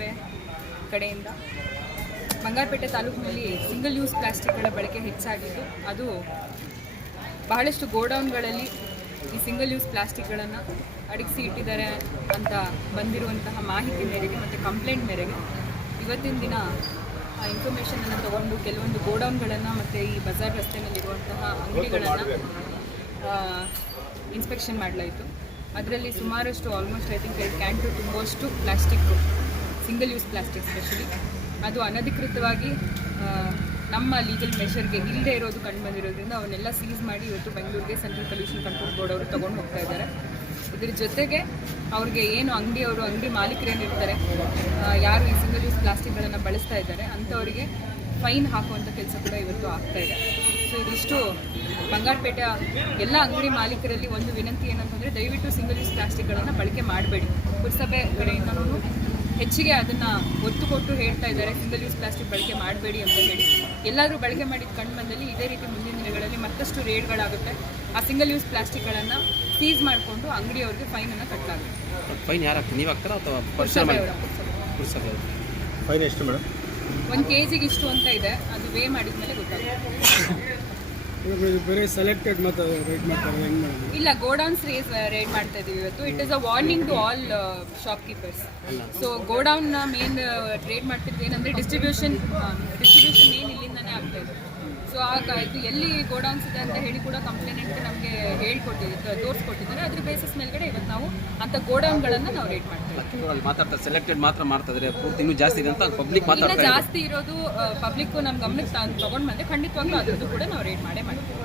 ಪುರಸಭೆ ಕಡೆಯಿಂದ. ಬಂಗಾರಪೇಟೆ ತಾಲೂಕಿನಲ್ಲಿ ಸಿಂಗಲ್ ಯೂಸ್ ಪ್ಲಾಸ್ಟಿಕ್ಗಳ ಬಳಕೆ ಹೆಚ್ಚಾಗಿದ್ದು, ಅದು ಬಹಳಷ್ಟು ಗೋಡೌನ್ಗಳಲ್ಲಿ ಈ ಸಿಂಗಲ್ ಯೂಸ್ ಪ್ಲಾಸ್ಟಿಕ್ಗಳನ್ನು ಅಡಗಿಸಿ ಇಟ್ಟಿದ್ದಾರೆ ಅಂತ ಬಂದಿರುವಂತಹ ಮಾಹಿತಿ ಮೇರೆಗೆ ಮತ್ತು ಕಂಪ್ಲೇಂಟ್ ಮೇರೆಗೆ. ಇವತ್ತಿನ ದಿನ ಆ ಇನ್ಫಾರ್ಮೇಷನನ್ನು ತಗೊಂಡು ಕೆಲವೊಂದು ಗೋಡೌನ್ಗಳನ್ನು ಮತ್ತು ಈ ಬಜಾರ್ ರಸ್ತೆಯಲ್ಲಿರುವಂತಹ ಅಂಗಡಿಗಳನ್ನು ಇನ್ಸ್ಪೆಕ್ಷನ್ ಮಾಡಲಾಯಿತು. ಅದರಲ್ಲಿ ಸುಮಾರಷ್ಟು ಆಲ್ಮೋಸ್ಟ್ ಐ ಥಿಂಕ್ ಎರಡು ಕ್ಯಾಂಟು ತುಂಬುವಷ್ಟು plastic single use plastic specially ಅದು ಅನಧಿಕೃತವಾಗಿ ನಮ್ಮ ಲೀಗಲ್ ಮೆಷರ್ಗೆ ಇಲ್ಲದೆ ಇರೋದು ಕಂಡು ಬಂದಿರೋದ್ರಿಂದ ಅವನ್ನೆಲ್ಲ ಸೀಸ್ ಮಾಡಿ ಇವತ್ತು ಬೆಂಗಳೂರಿಗೆ ಸೆಂಟ್ರಲ್ ಪೊಲ್ಯೂಷನ್ ಕಂಟ್ರೋಲ್ ಬೋರ್ಡ್ ಅವರು ತೊಗೊಂಡು ಹೋಗ್ತಾ ಇದ್ದಾರೆ. ಇದ್ರ ಜೊತೆಗೆ ಅವ್ರಿಗೆ ಏನು ಅಂಗಡಿಯವರು ಅಂಗಡಿ ಮಾಲೀಕರೇನಿರ್ತಾರೆ ಯಾರು ಈ ಸಿಂಗಲ್ ಯೂಸ್ ಪ್ಲಾಸ್ಟಿಕ್ಗಳನ್ನು ಬಳಸ್ತಾ ಇದ್ದಾರೆ, ಅಂಥವರಿಗೆ ಫೈನ್ ಹಾಕುವಂಥ ಕೆಲಸ ಕೂಡ ಇವತ್ತು ಆಗ್ತಾ ಇದೆ. ಸೊ ಇದಿಷ್ಟು ಬಂಗಾರಪೇಟೆಯ ಎಲ್ಲ ಅಂಗಡಿ ಮಾಲೀಕರಲ್ಲಿ ಒಂದು ವಿನಂತಿ ಏನಂತಂದರೆ ದಯವಿಟ್ಟು ಸಿಂಗಲ್ ಯೂಸ್ ಪ್ಲಾಸ್ಟಿಕ್ಗಳನ್ನು ಬಳಕೆ ಮಾಡಬೇಡಿ. ಪುರಸಭೆ ಕಡೆಯಿಂದನೂ ಹೆಚ್ಚಿಗೆ ಅದನ್ನು ಒತ್ತು ಕೊಟ್ಟು ಹೇಳ್ತಾ ಇದ್ದಾರೆ ಸಿಂಗಲ್ ಯೂಸ್ ಪ್ಲಾಸ್ಟಿಕ್ ಬಳಕೆ ಮಾಡಬೇಡಿ ಅಂತ ಹೇಳಿ. ಎಲ್ಲಾದರೂ ಬಳಕೆ ಮಾಡಿದ ಕಂಡು ಬಂದಲ್ಲಿ ಇದೇ ರೀತಿ ಮುಂದಿನ ದಿನಗಳಲ್ಲಿ ಮತ್ತಷ್ಟು ರೇಡ್ಗಳಾಗುತ್ತೆ ಆ ಸಿಂಗಲ್ ಯೂಸ್ ಪ್ಲಾಸ್ಟಿಕ್ಗಳನ್ನು ಸೀಸ್ ಮಾಡಿಕೊಂಡು ಅಂಗಡಿಯವ್ರಿಗೆ ಫೈನನ್ನು ಕಟ್ಟಲಾಗುತ್ತೆ ಫೈನ್ ಯಾರು ನೀವು ಹಾಕ್ತಾರಾ ಅಥವಾ ಫೈನ್ ಎಷ್ಟು ಮೇಡಮ್ ಒಂದು ಕೆ ಜಿಗೆ ಇಷ್ಟು ಅಂತ ಇದೆ. ಅದು ವೇ ಮಾಡಿದ ಮೇಲೆ ಗೊತ್ತಾಗುತ್ತೆ. ಬರೀ ಸೆಲೆಕ್ಟೆಡ್ ಮತ್ತು ರೇಟ್ ಮಾಡ್ತಾರೆ ಹೆಂಗೆ ಮಾಡೋದು? ಇಲ್ಲ ಗೋಡೌನ್ಸ್ ರೇಸ್ ರೇಡ್ ಮಾಡ್ತಾ ಇದೀವಿ ಇವತ್ತು. It is a warning to all shopkeepers so godown main trade ಮಾಡ್ತಿದ್ವಿ ಏನಂದ್ರೆ ಡಿಸ್ಟ್ರಿಬ್ಯೂಷನ್ ಡಿಸ್ಟ್ರಿಬ್ಯೂಷನ್ ಮೇನ್ ಇಲ್ಲಿಂದಾನೇ ಆಗ್ತಾ ಇದೆ. ಸೊ ಆಗ ಇದು ಎಲ್ಲಿ ಗೋಡೌನ್ಸ್ ಇದೆ ಅಂತ ಹೇಳಿ ಕೂಡ ಕಂಪ್ಲೇಂಟ್ ನಮಗೆ ಹೇಳ್ಕೊಟ್ಟಿದ್ದು ತೋರಿಸ್ಕೊಟ್ಟಿದ್ದಾರೆ. ಅದ್ರ ಬೇಸಿಸ್ ಮೇಲ್ಗಡೆ ಇವತ್ತು ನಾವು ಅಂತ ಗೋಡೌನ್ಗಳನ್ನು ನಾವು ರೇಟ್ ಮಾಡ್ತೀವಿ. ಅಲ್ಲಿ ಮಾತಾಡ್ತಾರೆ ಸೆಲೆಕ್ಟೆಡ್ ಮಾತ್ರ ಮಾಡ್ತಾ ಇದ್ದಾರೆ ಪೂರ್ತಿ ಇನ್ನೂ ಜಾಸ್ತಿ ಇದೆ ಅಂತ ಪಬ್ಲಿಕ್ ಮಾತಾಡ್ತಾರೆ ಜಾಸ್ತಿ ಇರೋದು ಪಬ್ಲಿಕ್ ನಮ್ಮ ಗಮನಕ್ಕೆ ತಗೊಂಡು ಬಂದ್ರೆ ಖಂಡಿತವಾಗ್ಲೂ ಅದ್ರದ್ದು ಕೂಡ ನಾವು ರೇಟ್ ಮಾಡೇ ಮಾಡ್ತೀವಿ.